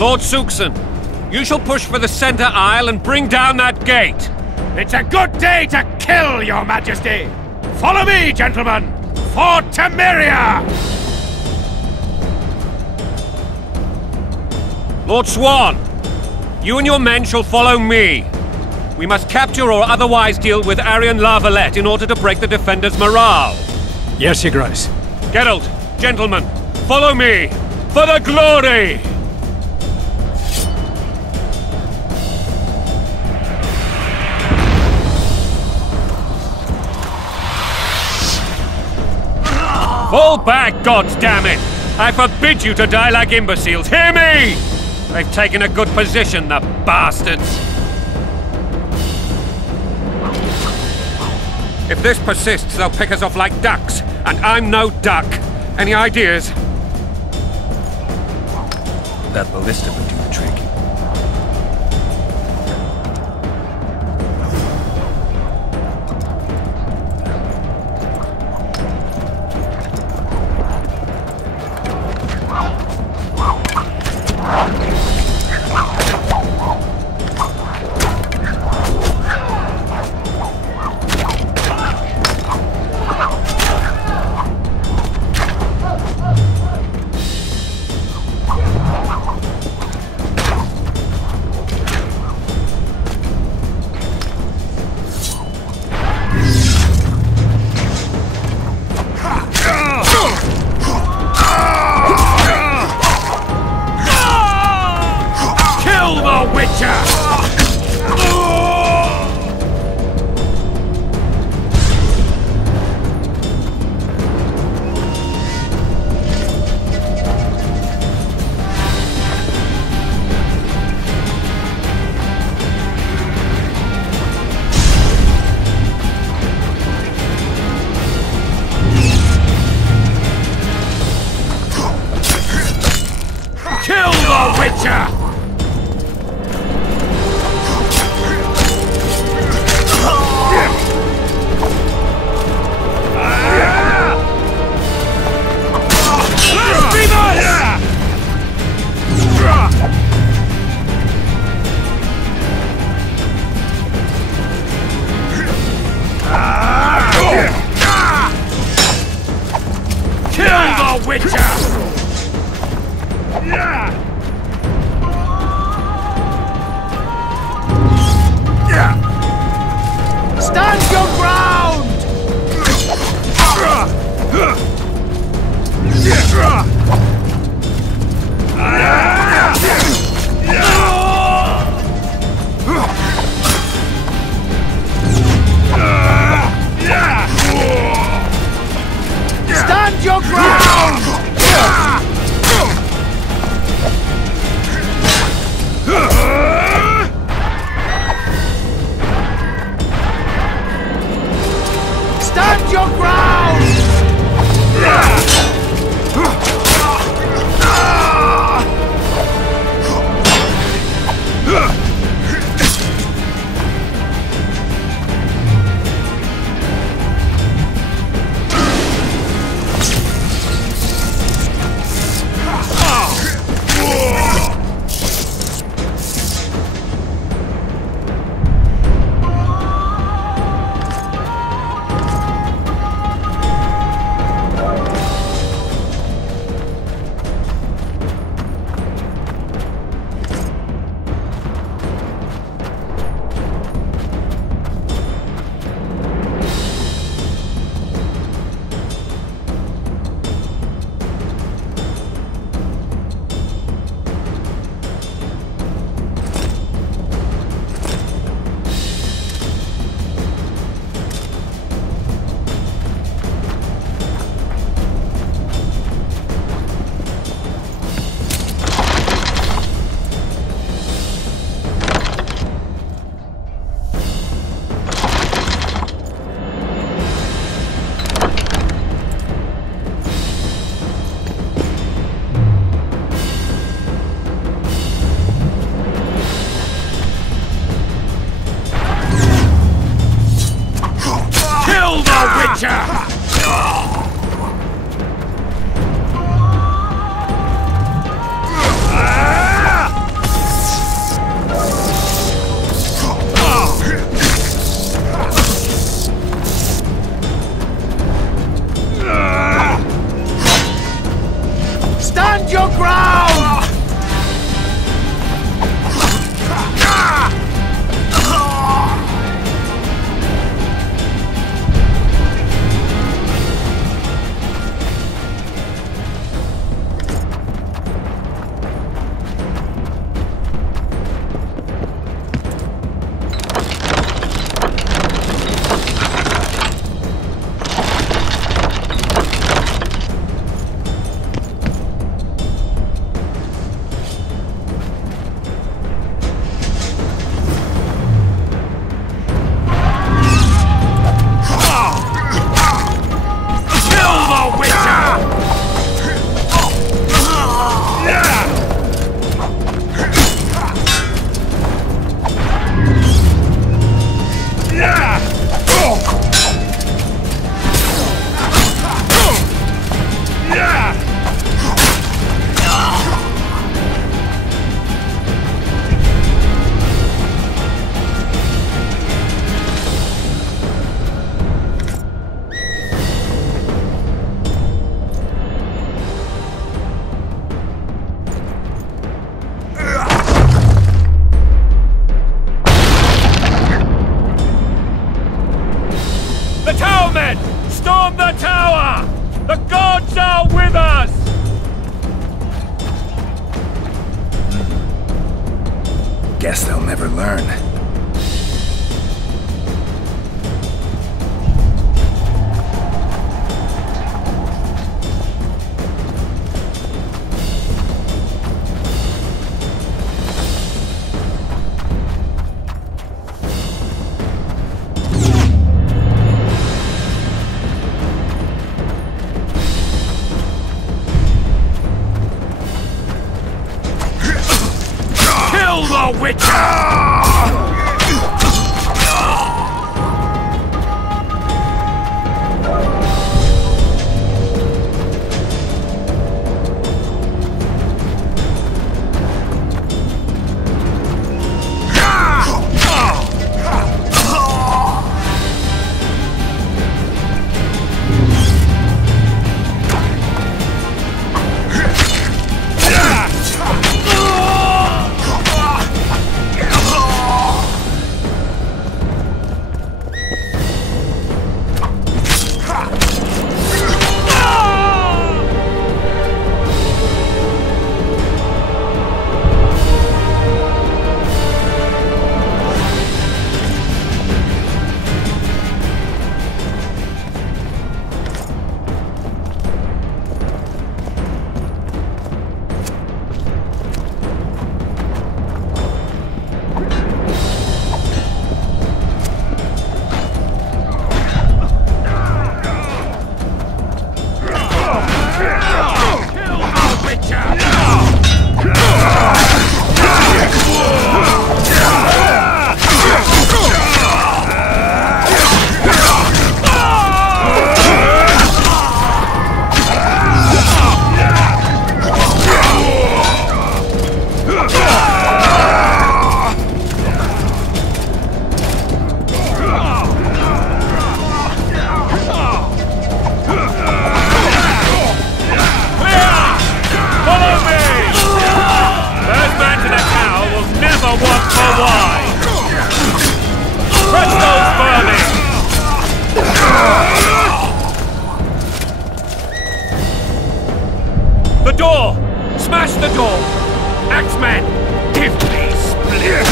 Lord Suxon, you shall push for the center aisle and bring down that gate. It's a good day to kill, Your Majesty! Follow me, gentlemen! For Temeria! Lord Swan, you and your men shall follow me. We must capture or otherwise deal with Arian La Valette in order to break the defenders' morale. Yes, Your Grace. Geralt, gentlemen, follow me! For the glory! Fall back, goddammit! I forbid you to die like imbeciles, hear me! They've taken a good position, the bastards! If this persists, they'll pick us off like ducks, and I'm no duck. Any ideas? That ballista would do the trick. Kill the Witcher! Kill the Witcher! Stand your ground! Stand your ground! Stand your ground! Stand your ground! Storm the tower! The gods are with us! Guess they'll never learn. The Witcher! The door! Smash the door! Axemen, give me split!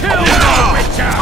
Kill the Witcher!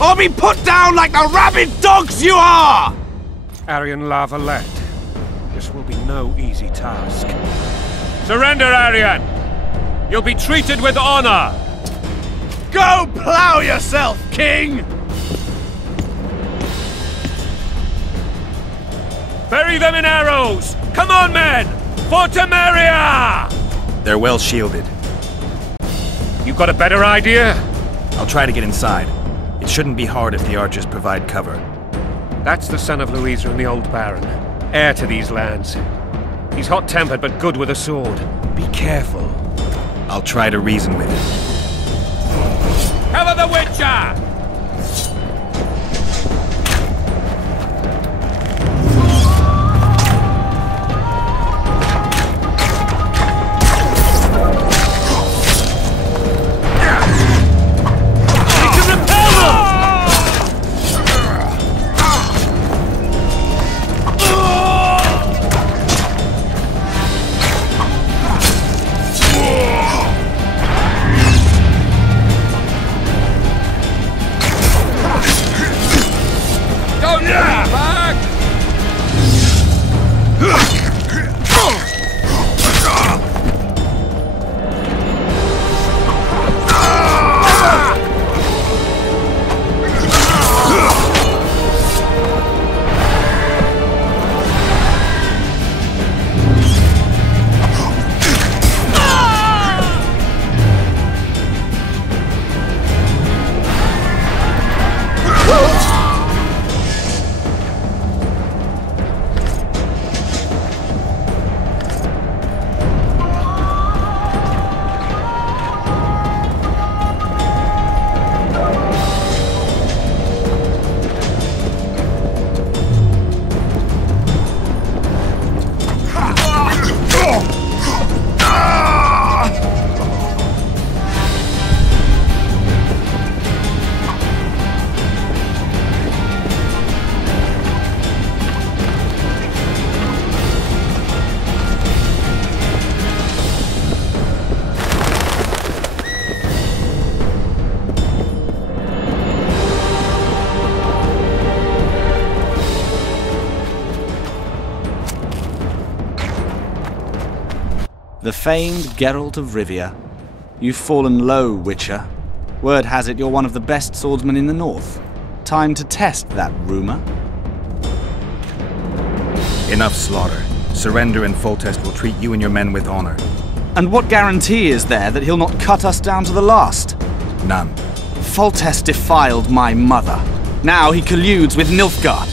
or be put down like the rabid dogs you are! Aryan Lavalette, this will be no easy task. Surrender, Aryan! You'll be treated with honor! Go plow yourself, King! Bury them in arrows! Come on, men! For Temeria! They're well shielded. You got a better idea? I'll try to get inside. It shouldn't be hard if the archers provide cover. That's the son of Louisa and the old Baron, heir to these lands. He's hot-tempered but good with a sword. Be careful. I'll try to reason with him. Cover the Witcher! The famed Geralt of Rivia. You've fallen low, Witcher. Word has it you're one of the best swordsmen in the north. Time to test that rumor. Enough slaughter. Surrender and Foltest will treat you and your men with honor. And what guarantee is there that he'll not cut us down to the last? None. Foltest defiled my mother. Now he colludes with Nilfgaard.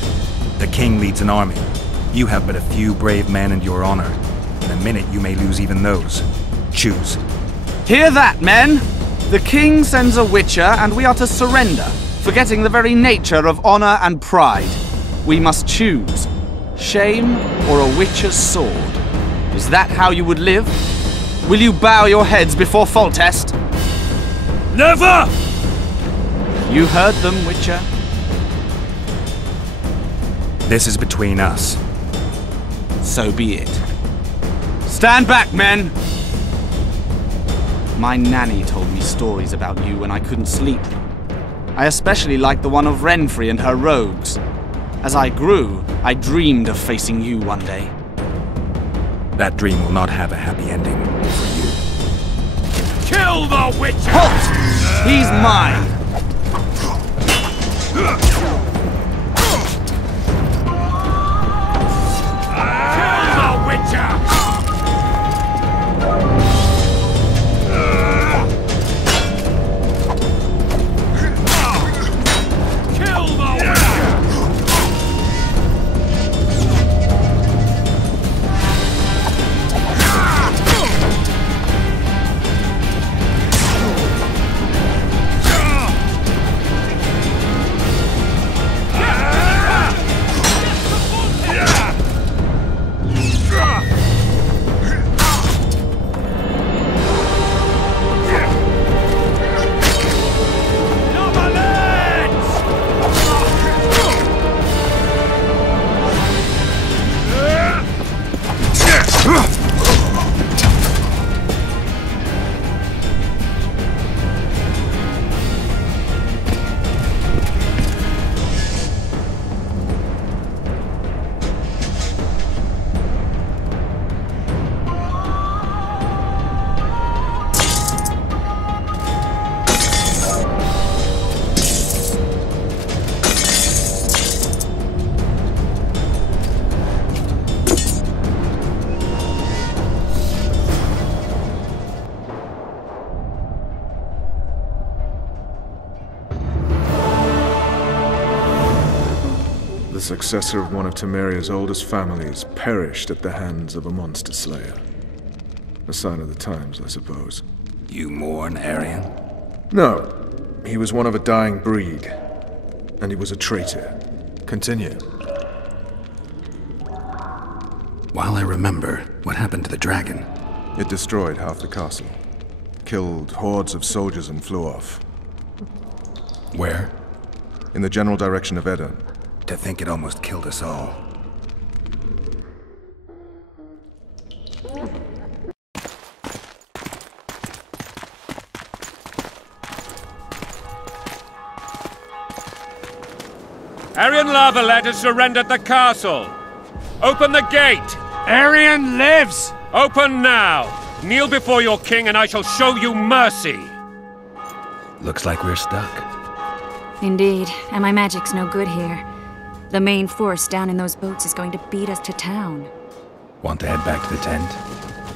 The king leads an army. You have but a few brave men and your honor. In a minute you may lose even those. Choose. Hear that, men! The king sends a Witcher and we are to surrender, forgetting the very nature of honor and pride. We must choose. Shame or a Witcher's sword. Is that how you would live? Will you bow your heads before Foltest? Never! You heard them, Witcher. This is between us. So be it. Stand back, men! My nanny told me stories about you when I couldn't sleep. I especially liked the one of Renfri and her rogues. As I grew, I dreamed of facing you one day. That dream will not have a happy ending for you. Kill the Witcher! Halt! He's mine! Kill the Witcher! successor of one of Temeria's oldest families, perished at the hands of a monster slayer. A sign of the times, I suppose. You mourn, Aryan? No. He was one of a dying breed. And he was a traitor. Continue. While I remember, what happened to the dragon? It destroyed half the castle. Killed hordes of soldiers and flew off. Where? In the general direction of Edda. To think it almost killed us all. Aryan Lavalet has surrendered the castle. Open the gate! Aryan lives! Open now! Kneel before your king and I shall show you mercy! Looks like we're stuck. Indeed, and my magic's no good here. The main force down in those boats is going to beat us to town. Want to head back to the tent?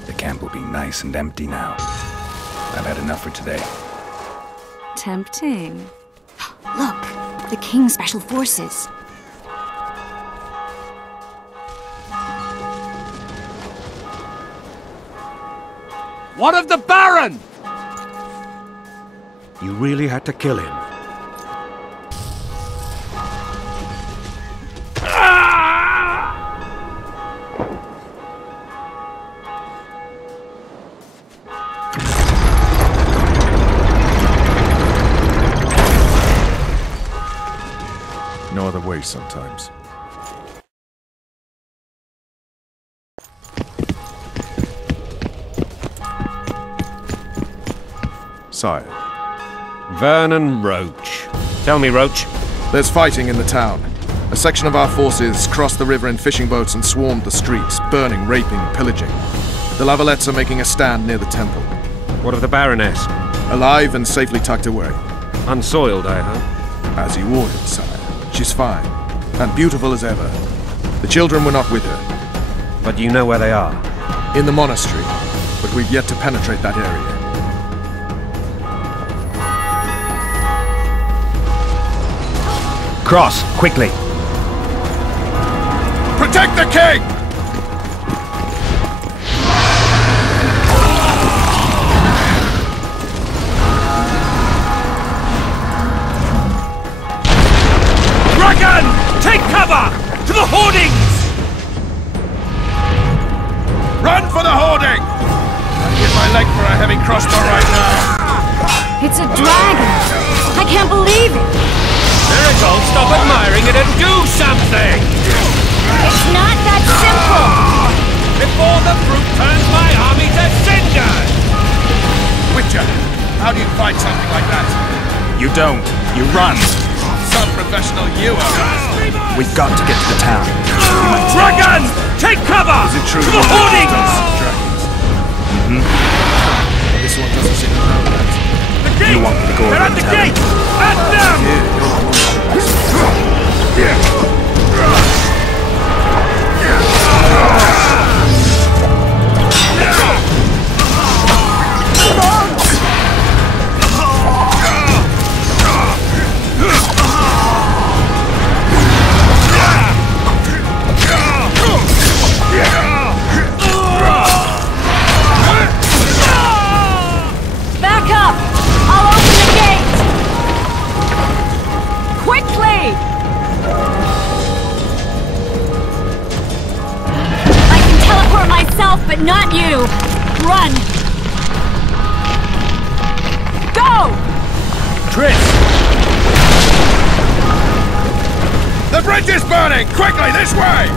The camp will be nice and empty now. I've had enough for today. Tempting. Look! The King's Special Forces. What of the Baron? You really had to kill him. No other way sometimes. Sire. Vernon Roach. Tell me, Roach. There's fighting in the town. A section of our forces crossed the river in fishing boats and swarmed the streets, burning, raping, pillaging. The Lavalettes are making a stand near the temple. What of the Baroness? Alive and safely tucked away. Unsoiled, I hope. As you ordered, sire. She's fine, and beautiful as ever. The children were not with her. But you know where they are? In the monastery, but we've yet to penetrate that area. Cross, quickly! Protect the king! Dragon! Take cover! To the hoardings! Run for the hoarding! I'd give my leg for a heavy crossbow right now. It's a dragon! I can't believe it! Miracle, stop admiring it and do something! It's not that simple! Before the fruit turns my army to cinders! Witcher, how do you fight something like that? You don't. You run. Some professional you are. We've got to get to the town. Dragon! Take cover! Is it true? To the hoardings! Dragons. This one doesn't seem to know that. The gate! You want me to go They're over at and the tell gate! them? At them! Back up! I'll open the gate! Quickly! I can teleport myself, but not you! Run! Go! Triss! The bridge is burning! Quickly, this way!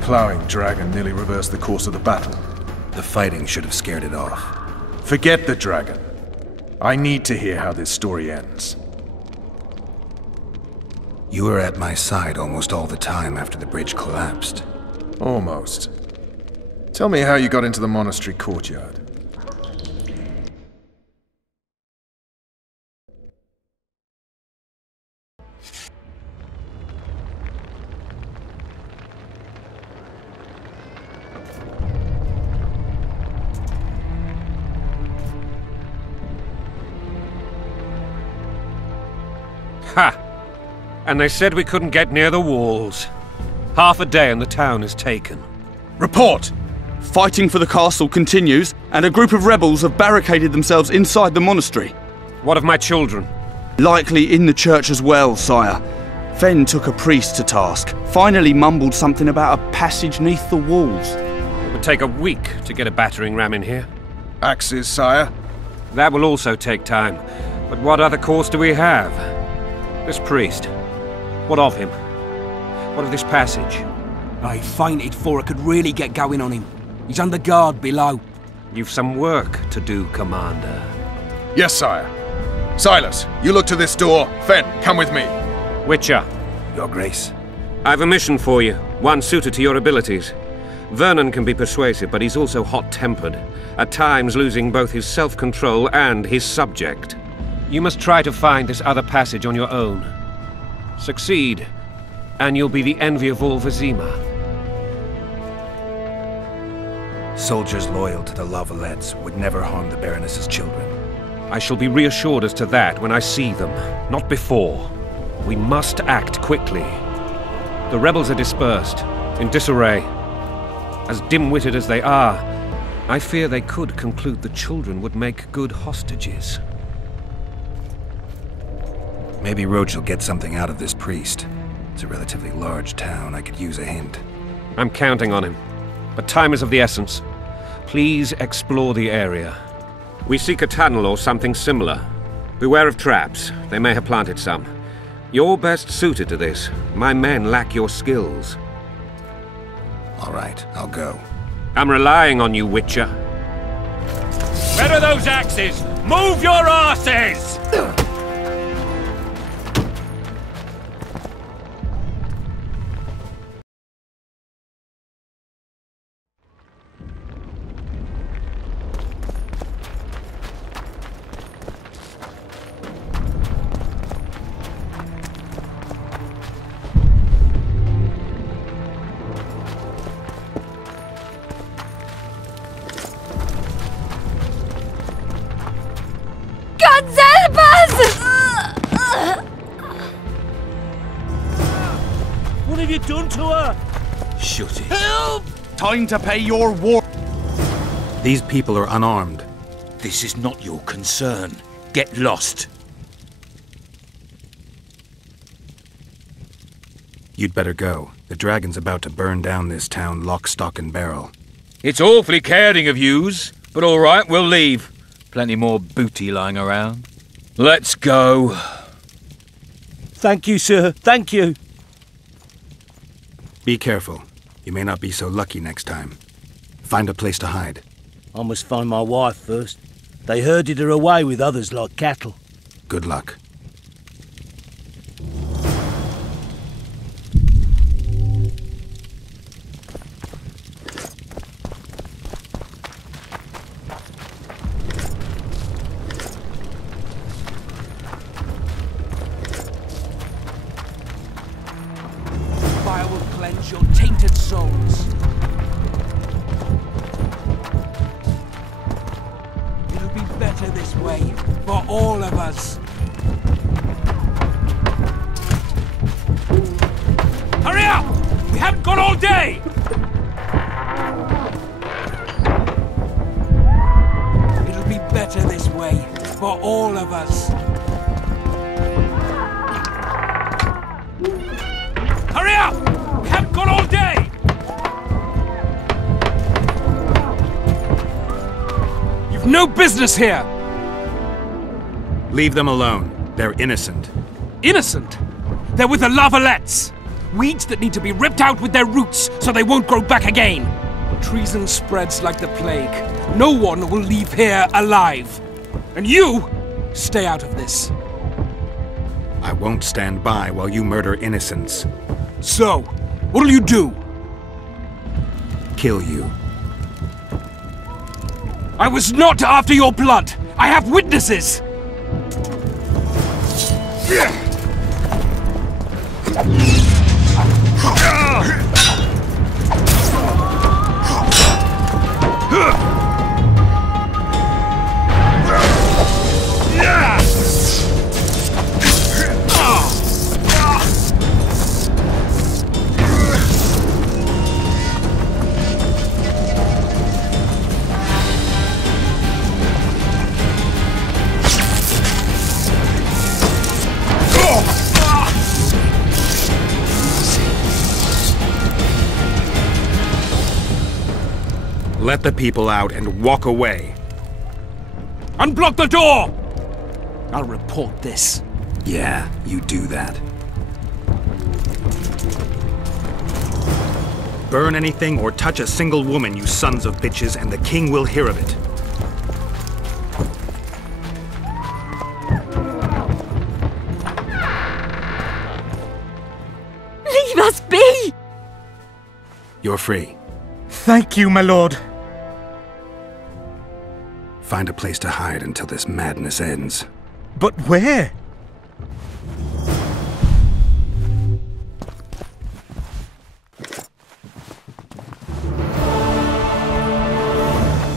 Plowing dragon nearly reversed the course of the battle. The fighting should have scared it off. Forget the dragon. I need to hear how this story ends. You were at my side almost all the time after the bridge collapsed. Almost. Tell me how you got into the monastery courtyard. Ha! And they said we couldn't get near the walls. Half a day and the town is taken. Report! Fighting for the castle continues, and a group of rebels have barricaded themselves inside the monastery. What of my children? Likely in the church as well, sire. Fen took a priest to task, finally mumbled something about a passage neath the walls. It would take a week to get a battering ram in here. Axes, sire? That will also take time. But what other course do we have? This priest. What of him? What of this passage? I fainted before I could really get going on him. He's under guard below. You've some work to do, Commander. Yes, sire. Silas, you look to this door. Fen, come with me. Witcher. Your Grace. I've a mission for you, one suited to your abilities. Vernon can be persuasive, but he's also hot-tempered, at times losing both his self-control and his subject. You must try to find this other passage on your own. Succeed, and you'll be the envy of all Vizima. Soldiers loyal to the Lavalettes would never harm the Baroness's children. I shall be reassured as to that when I see them, not before. We must act quickly. The rebels are dispersed, in disarray. As dim-witted as they are, I fear they could conclude the children would make good hostages. Maybe Roach will get something out of this priest. It's a relatively large town. I could use a hint. I'm counting on him. But time is of the essence. Please explore the area. We seek a tunnel or something similar. Beware of traps. They may have planted some. You're best suited to this. My men lack your skills. All right, I'll go. I'm relying on you, Witcher. Where are those axes? Move your asses! What have you done to her? Shut it. Help! Time to pay your war. These people are unarmed. This is not your concern. Get lost. You'd better go. The dragon's about to burn down this town lock, stock, and barrel. It's awfully caring of yous, but all right, we'll leave. Plenty more booty lying around. Let's go. Thank you, sir. Thank you. Be careful. You may not be so lucky next time. Find a place to hide. I must find my wife first. They herded her away with others like cattle. Good luck. Fire will cleanse your tainted souls. It'll be better this way, for all of us. Hurry up! We haven't got all day! It'll be better this way, for all of us. Hurry up! We haven't got all day! You've no business here! Leave them alone. They're innocent. Innocent? They're with the Lavalettes! Weeds that need to be ripped out with their roots so they won't grow back again! Treason spreads like the plague. No one will leave here alive. And you, stay out of this. I won't stand by while you murder innocents. So, what'll you do? kill you. I was not after your blood! I have witnesses! Let the people out and walk away. Unblock the door! I'll report this. Yeah, you do that. Burn anything or touch a single woman, you sons of bitches, and the king will hear of it. Leave us be! You're free. Thank you, my lord. Find a place to hide until this madness ends. But where?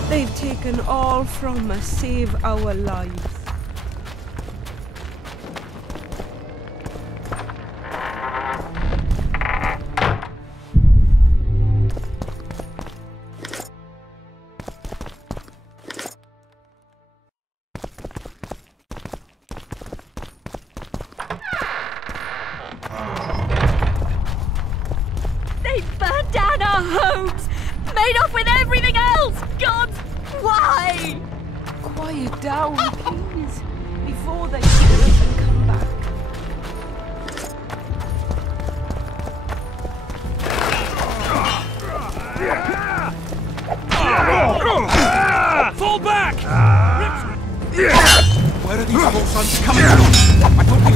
They've taken all from us, save our lives. They burned down our homes! Made off with everything else! God, why? Quiet down, please, before they kill us and come back. Fall back! Where are these four sons coming from? I thought we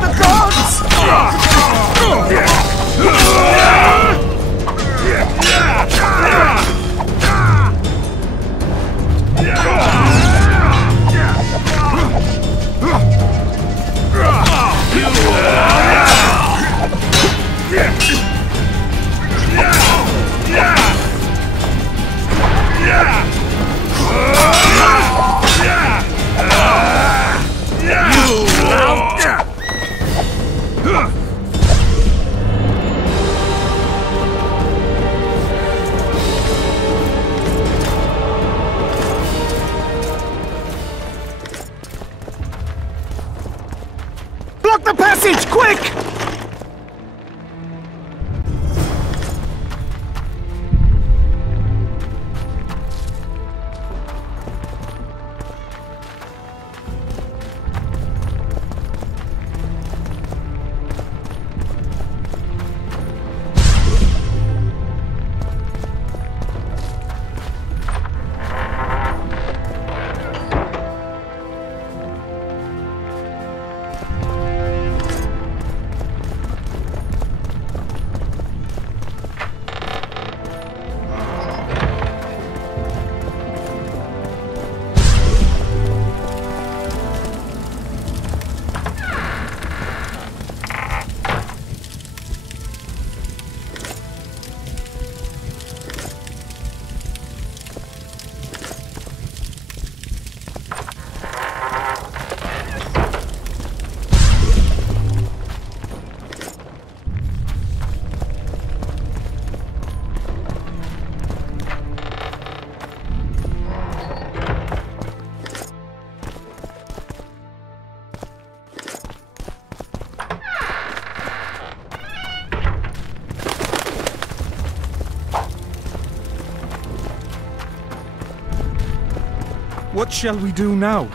The gods! Block the passage, quick! What shall we do now?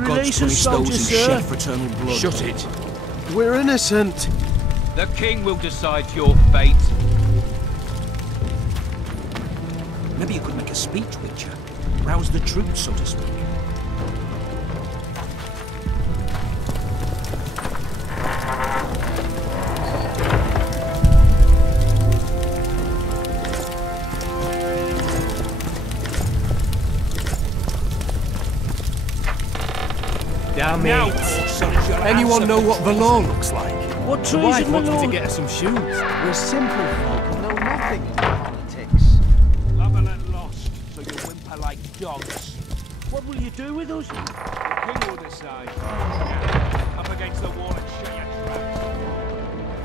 release us, soldier, sir? fraternal blood. Shut it. We're innocent. The king will decide your fate. Maybe you could make a speech, Witcher. Rouse the troops, so to speak. Damn Now, it. soldier, Anyone know what Valor looks like? What The wife treason, my wanted to lord? get us some shoes. We're simple folk and know nothing about politics. Lavalette lost, so you whimper like dogs. What will you do with us? The king will decide. Up against the wall and shut your trap.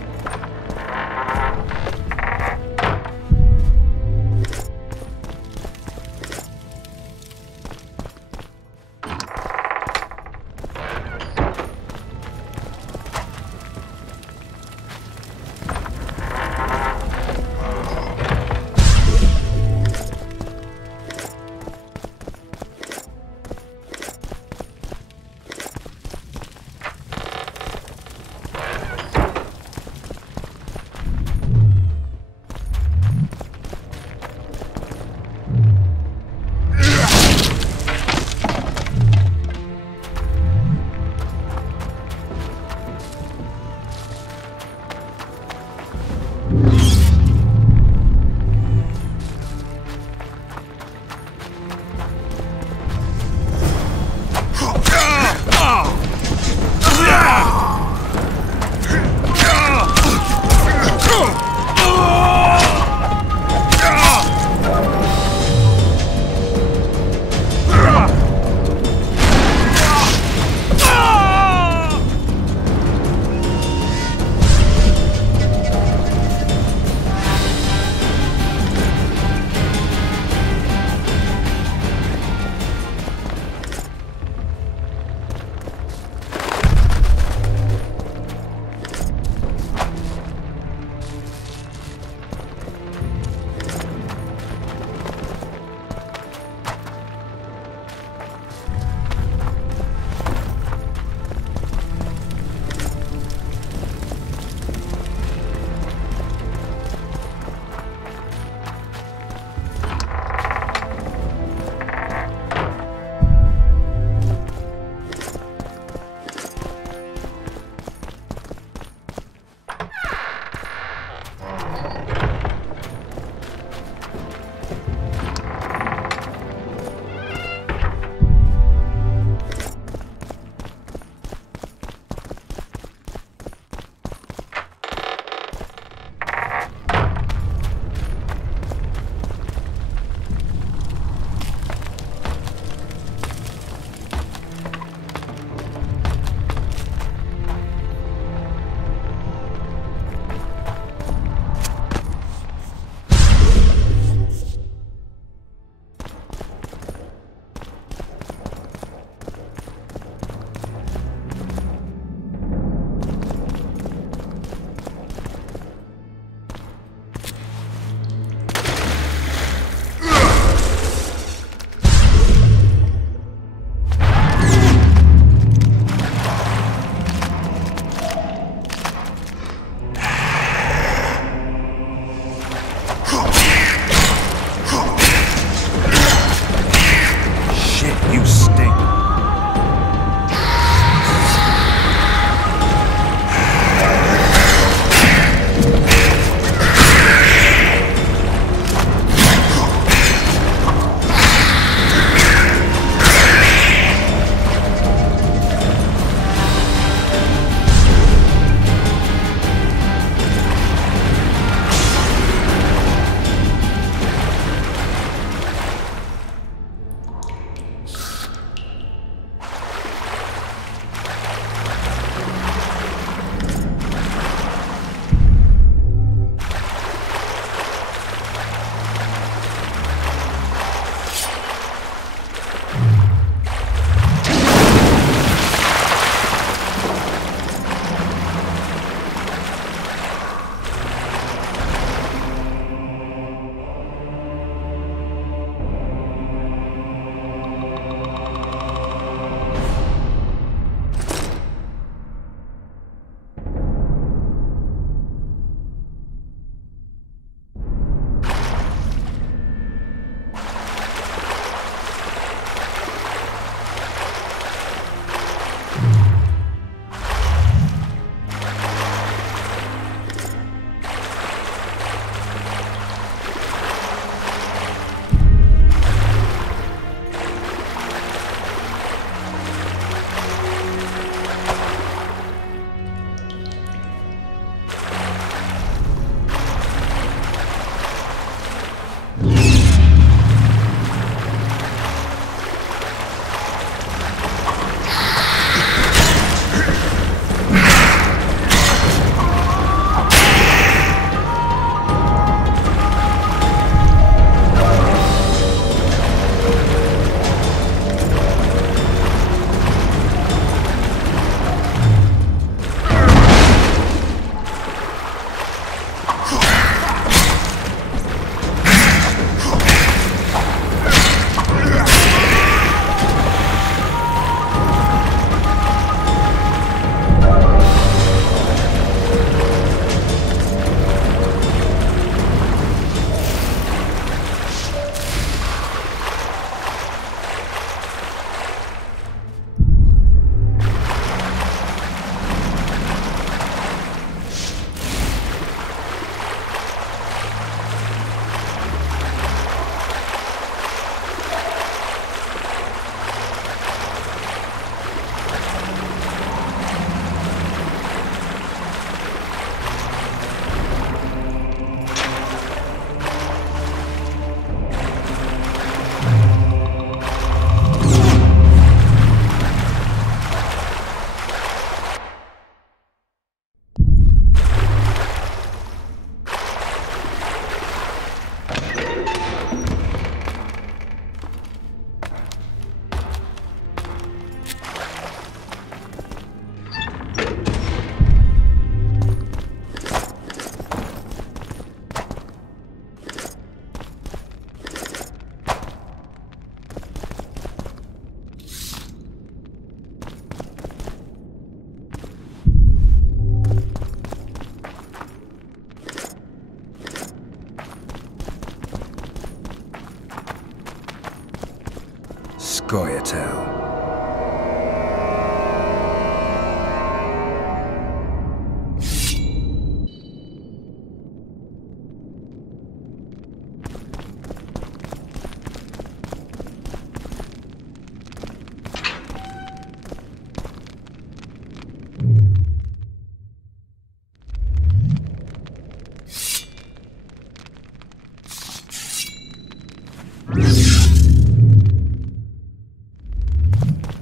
Goyatel.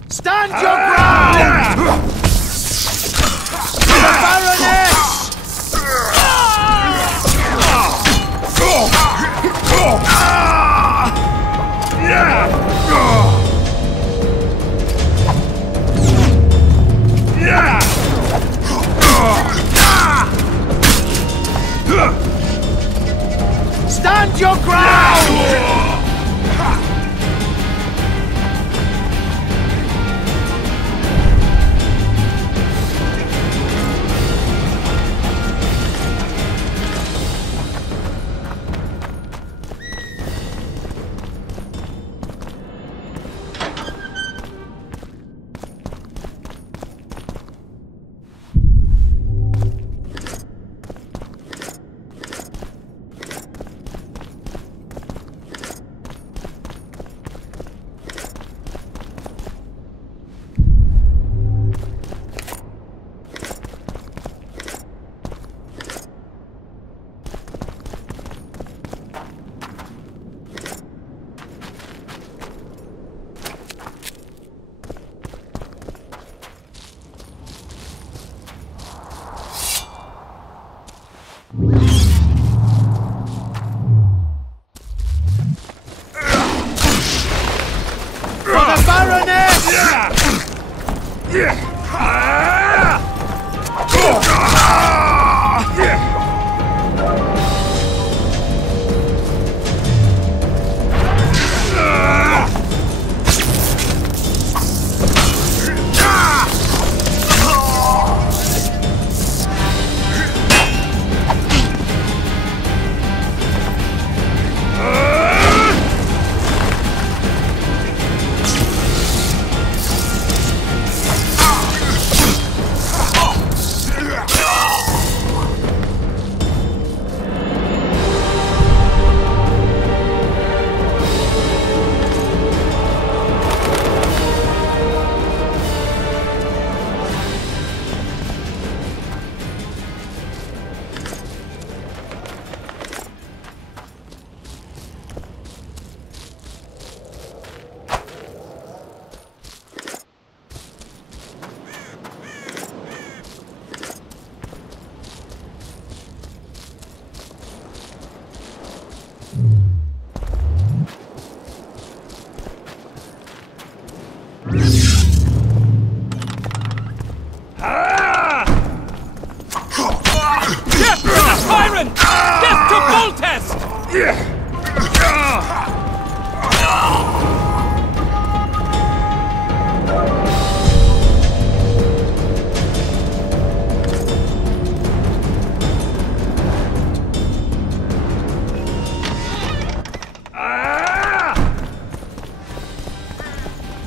Stand your ground! The Baroness! Stand your ground!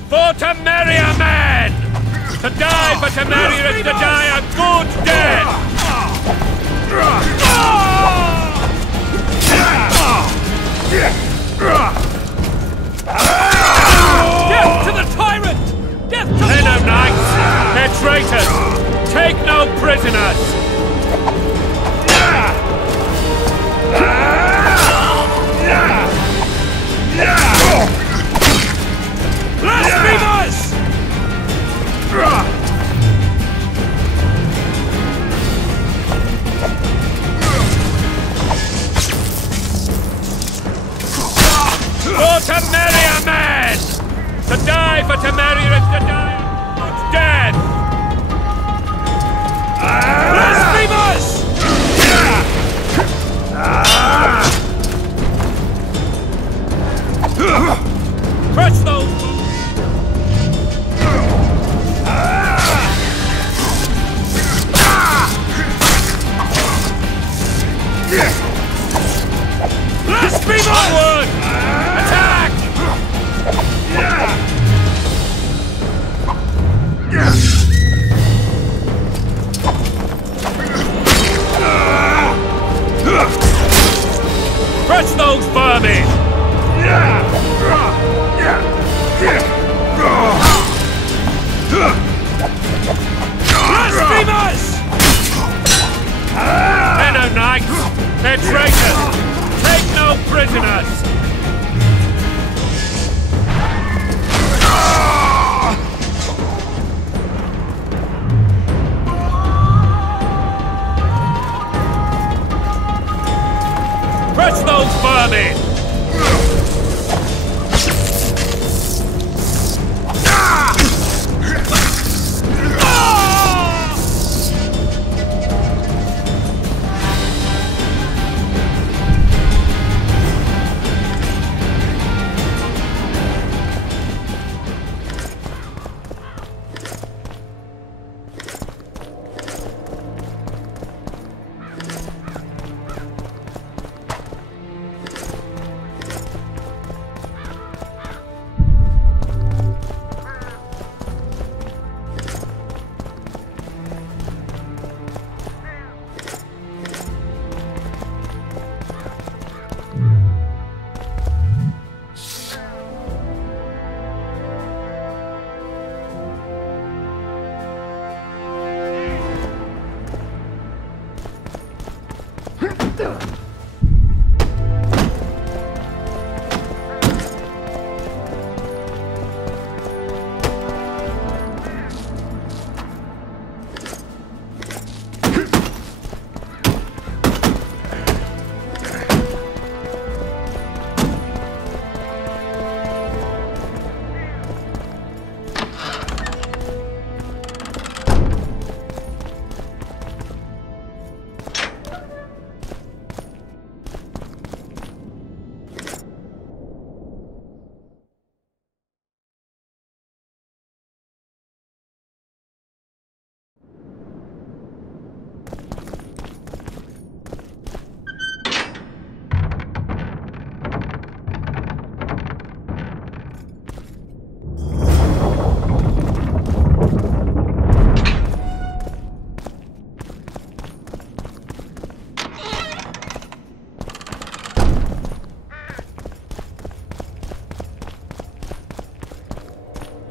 For to marry a man! To die for to marry is to die a good death! Death to the tyrant! Death to They're no knights! They're traitors! Take no prisoners! blasphemers! For to marry a man! To die for to marry is to die a good death! Blasphemers! Crush those! Blasphemers! Onward! Attack! Crush those vermin! Blasphemers! They're no knights! They're traitors! Take no prisoners! Crush those vermin!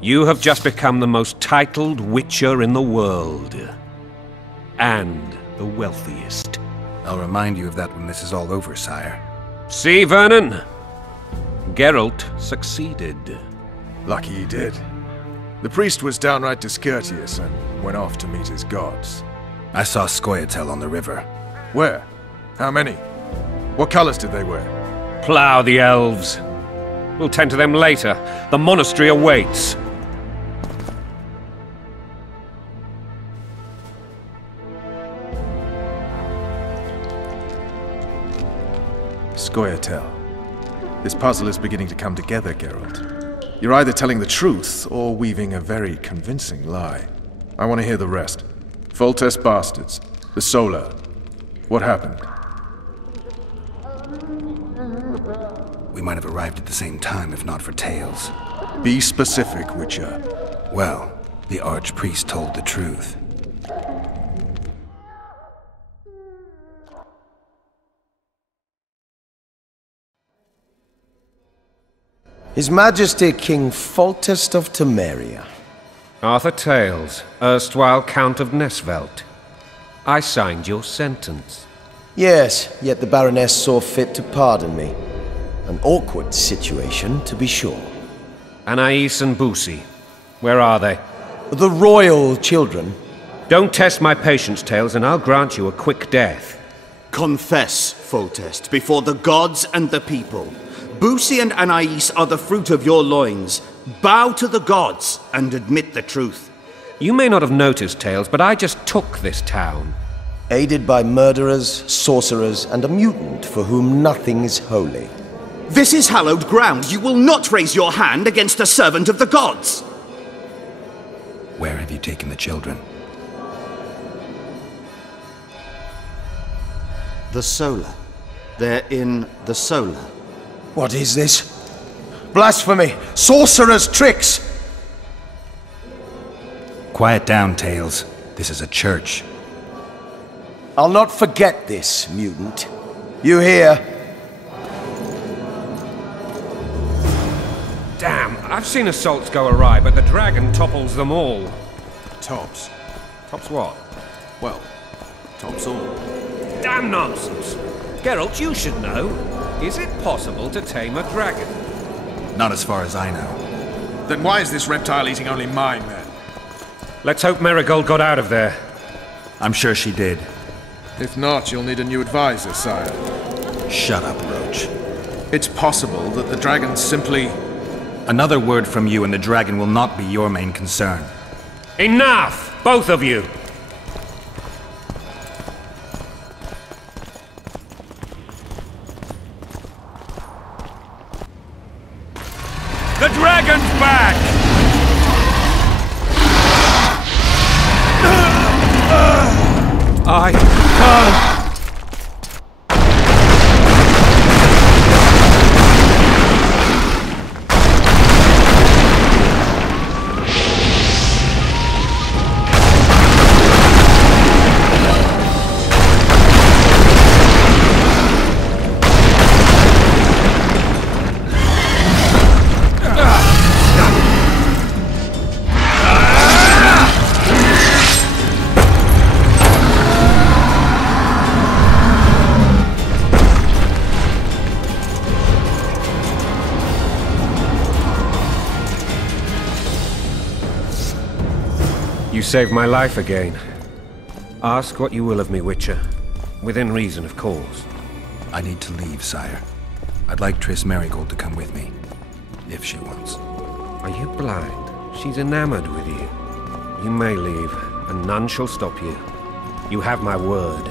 You have just become the most titled Witcher in the world. And the wealthiest. I'll remind you of that when this is all over, sire. See, Vernon? Geralt succeeded. Lucky he did. The priest was downright discourteous and went off to meet his gods. I saw Scoia'tael on the river. Where? How many? What colors did they wear? Plough the elves. We'll tend to them later. The monastery awaits. Scoia'tael. This puzzle is beginning to come together, Geralt. You're either telling the truth or weaving a very convincing lie. I want to hear the rest. Foltest bastards. The Solar. What happened? We might have arrived at the same time if not for tales. Be specific, Witcher. Well, the Archpriest told the truth. His Majesty King Foltest of Temeria. Arthur Tales, erstwhile Count of Nesvelt. I signed your sentence. Yes, yet the Baroness saw fit to pardon me. An awkward situation, to be sure. Anais and Boussy, where are they? The royal children. Don't test my patience, Tales, and I'll grant you a quick death. Confess, Foltest, before the gods and the people. Boussy and Anais are the fruit of your loins. Bow to the gods and admit the truth. You may not have noticed, Tales, but I just took this town. Aided by murderers, sorcerers, and a mutant for whom nothing is holy. This is hallowed ground. You will not raise your hand against a servant of the gods. Where have you taken the children? The Solar. They're in the Solar. What is this? Blasphemy! Sorcerer's tricks! Quiet down, Tails. This is a church. I'll not forget this, mutant. You hear? Damn, I've seen assaults go awry, but the dragon topples them all. Tops. Tops what? Well, tops all. Damn nonsense! Geralt, you should know. Is it possible to tame a dragon? Not as far as I know. Then why is this reptile eating only my men? Let's hope Marigold got out of there. I'm sure she did. If not, you'll need a new advisor, sire. Shut up, Roach. It's possible that the dragon simply... Another word from you and the dragon will not be your main concern. Enough! Both of you! The dragon's back! I can't! You saved my life again. Ask what you will of me, Witcher. Within reason, of course. I need to leave, sire. I'd like Triss Marigold to come with me, if she wants. Are you blind? She's enamored with you. You may leave, and none shall stop you. You have my word.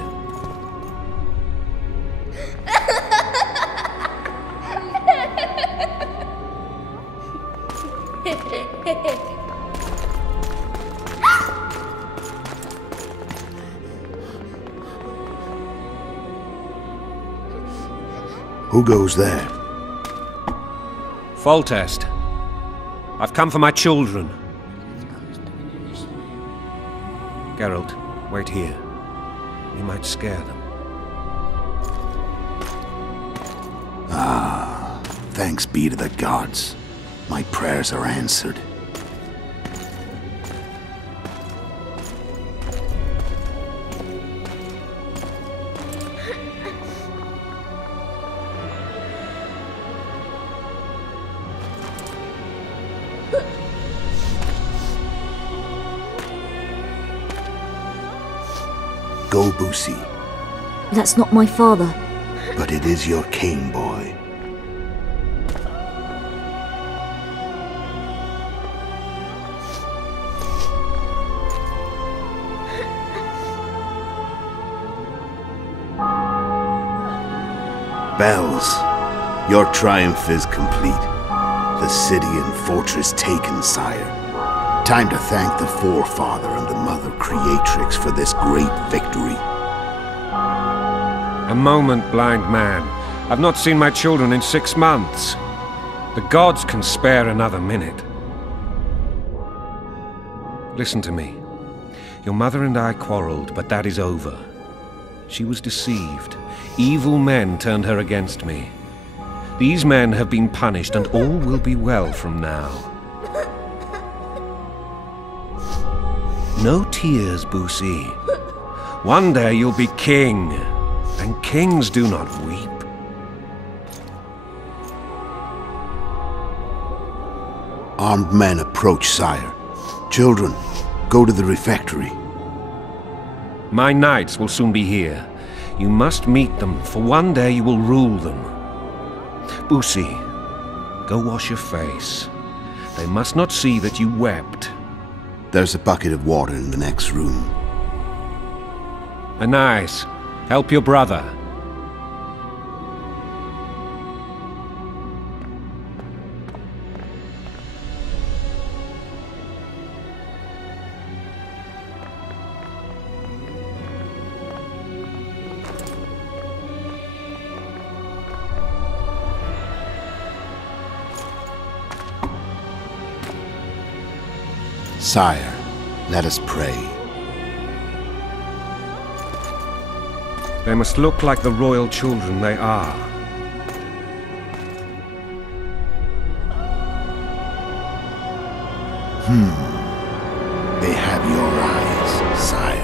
Who goes there? Foltest. I've come for my children. Geralt, wait here. You might scare them. Ah, thanks be to the gods. My prayers are answered. Go, Boosie. That's not my father. But it is your king, boy. Bells, your triumph is complete. The city and fortress taken, sire. Time to thank the Forefather and the Mother Creatrix for this great victory. A moment, blind man. I've not seen my children in 6 months. The gods can spare another minute. Listen to me. Your mother and I quarreled, but that is over. She was deceived. Evil men turned her against me. These men have been punished, and all will be well from now. No tears, Boosie. One day you'll be king, and kings do not weep. Armed men approach, sire. Children, go to the refectory. My knights will soon be here. You must meet them, for one day you will rule them. Boosie, go wash your face. They must not see that you wept. There's a bucket of water in the next room. Anais, help your brother. Sire, Let us pray. They must look like the royal children they are. They have your eyes, sire.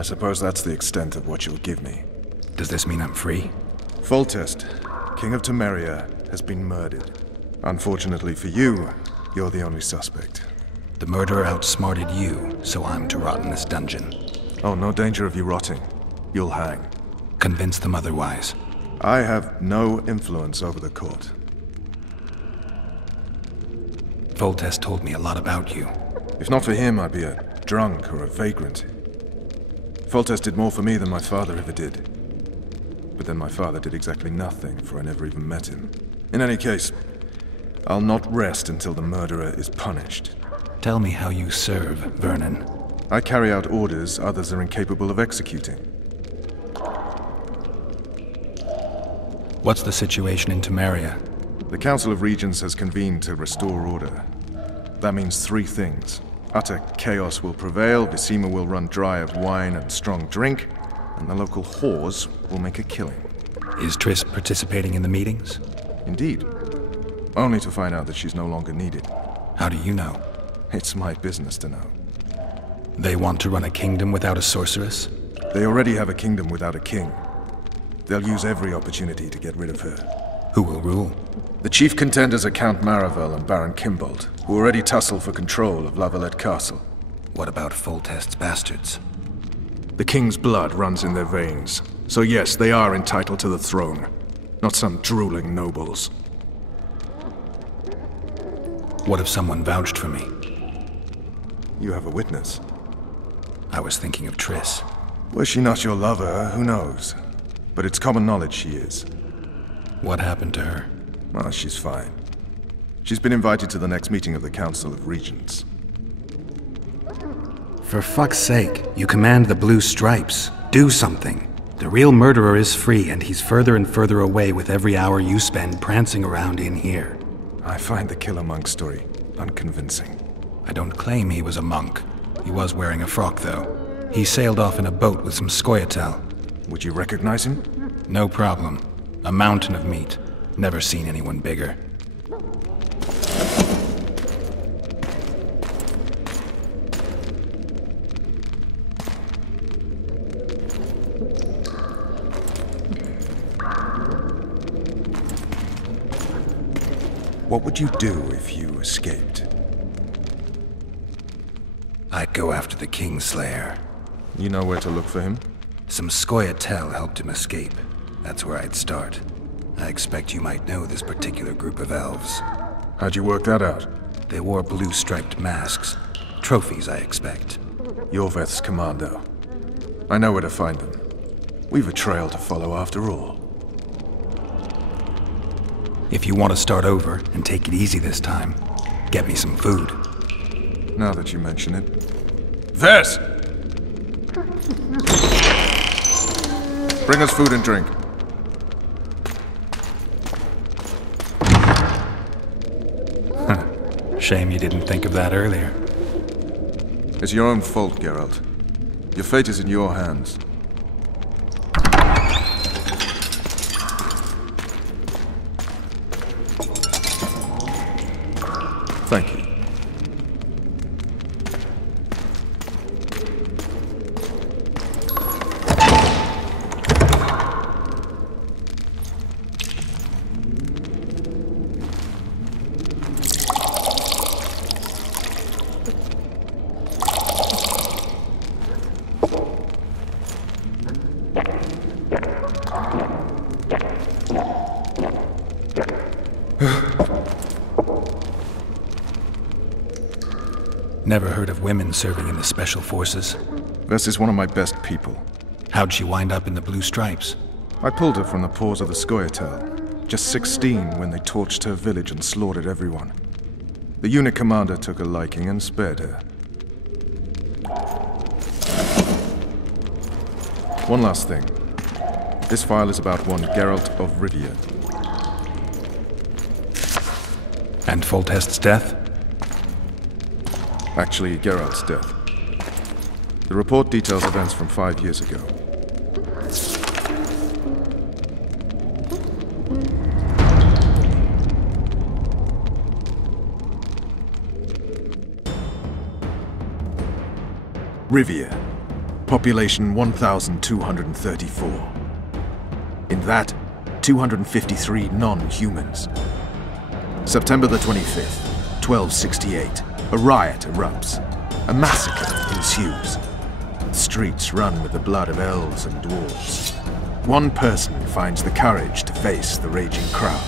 I suppose that's the extent of what you'll give me. Does this mean I'm free? Foltest, King of Temeria, has been murdered. Unfortunately for you, you're the only suspect. The murderer outsmarted you, so I'm to rot in this dungeon. Oh, no danger of you rotting. You'll hang. Convince them otherwise. I have no influence over the court. Foltest told me a lot about you. If not for him, I'd be a drunk or a vagrant. Foltest did more for me than my father ever did. But then my father did exactly nothing, for I never even met him. In any case, I'll not rest until the murderer is punished. Tell me how you serve, Vernon. I carry out orders others are incapable of executing. What's the situation in Temeria? The Council of Regents has convened to restore order. That means three things. Utter chaos will prevail, Visima will run dry of wine and strong drink, and the local whores will make a killing. Is Triss participating in the meetings? Indeed. Only to find out that she's no longer needed. How do you know? It's my business to know. They want to run a kingdom without a sorceress? They already have a kingdom without a king. They'll use every opportunity to get rid of her. Who will rule? The chief contenders are Count Maravel and Baron Kimbold, who already tussle for control of Lavalette Castle. What about Foltest's bastards? The king's blood runs in their veins, so yes, they are entitled to the throne. Not some drooling nobles. What if someone vouched for me? You have a witness. I was thinking of Triss. Was she not your lover? Who knows? But it's common knowledge she is. What happened to her? Well, she's fine. She's been invited to the next meeting of the Council of Regents. For fuck's sake, you command the Blue Stripes. Do something. The real murderer is free, and he's further and further away with every hour you spend prancing around in here. I find the Killer Monk story unconvincing. I don't claim he was a monk. He was wearing a frock, though. He sailed off in a boat with some Scoia'tael. Would you recognize him? No problem. A mountain of meat. Never seen anyone bigger. What would you do if you escaped? I'd go after the Kingslayer. You know where to look for him? Some Scoia'tael helped him escape. That's where I'd start. I expect you might know this particular group of elves. How'd you work that out? They wore blue-striped masks. Trophies, I expect. Iorveth's commando. I know where to find them. We've a trail to follow after all. If you want to start over and take it easy this time, get me some food. Now that you mention it. Vess! Bring us food and drink. Shame you didn't think of that earlier. It's your own fault, Geralt. Your fate is in your hands. Thank you. Never heard of women serving in the Special Forces. Vess is one of my best people. How'd she wind up in the Blue Stripes? I pulled her from the paws of the Scoia'tael. Just 16 when they torched her village and slaughtered everyone. The unit commander took a liking and spared her. One last thing. This file is about one Geralt of Rivia. And Foltest's death? Actually, Geralt's death. The report details events from 5 years ago. Rivia. Population 1,234. In that, 253 non-humans. September the 25th, 1268. A riot erupts. A massacre ensues. The streets run with the blood of elves and dwarves. One person finds the courage to face the raging crowd.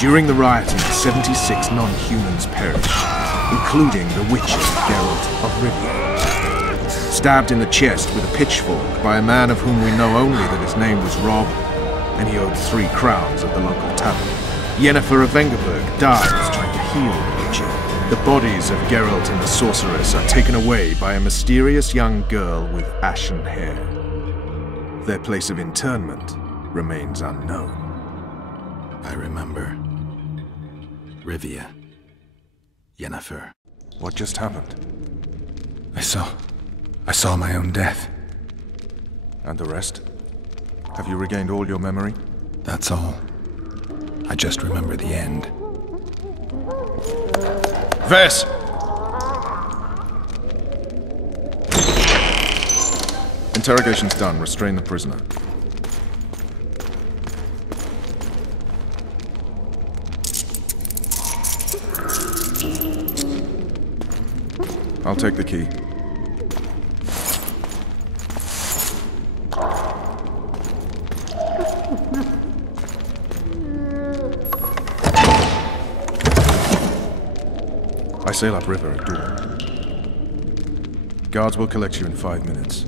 During the rioting, 76 non-humans perish, including the Witcher, Geralt of Rivia. Stabbed in the chest with a pitchfork by a man of whom we know only that his name was Rob, and he owed 3 crowns at the local tavern. Yennefer of Vengerberg dies trying to heal the Witcher. The bodies of Geralt and the Sorceress are taken away by a mysterious young girl with ashen hair. Their place of interment remains unknown. I remember. Rivia. Yennefer. What just happened? I saw my own death. And the rest? Have you regained all your memory? That's all. I just remember the end. Vess! Interrogation's done. Restrain the prisoner. I'll take the key. I sail upriver at dawn. Guards will collect you in 5 minutes.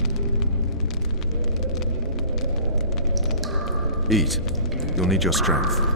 Eat. You'll need your strength.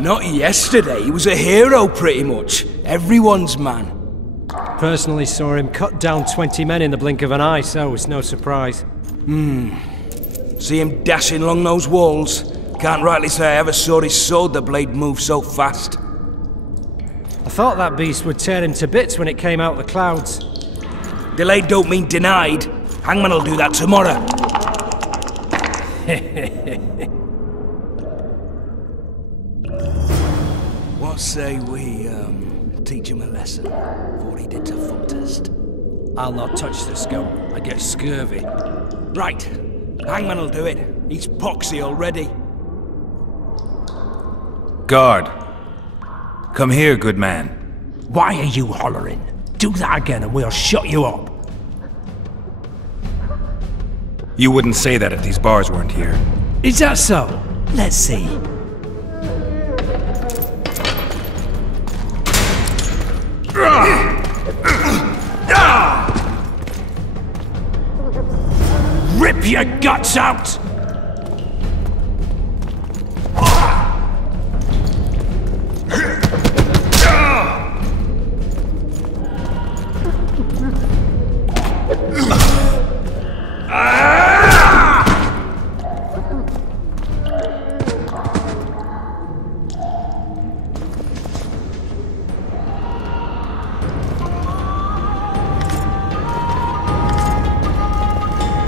Not yesterday, he was a hero pretty much. Everyone's man. Personally saw him cut down 20 men in the blink of an eye, so it's no surprise. See him dashing along those walls? Can't rightly say I ever saw his sword the blade move so fast. I thought that beast would tear him to bits when it came out of the clouds. Delayed don't mean denied. Hangman will do that tomorrow. What say we, teach him a lesson for what he did to Foltest? I'll not touch the scum. I get scurvy. Right. Hangman will do it. He's poxy already. Guard. Come here, good man. Why are you hollering? Do that again and we'll shut you up. You wouldn't say that if these bars weren't here. Is that so? Let's see. Rip your guts out!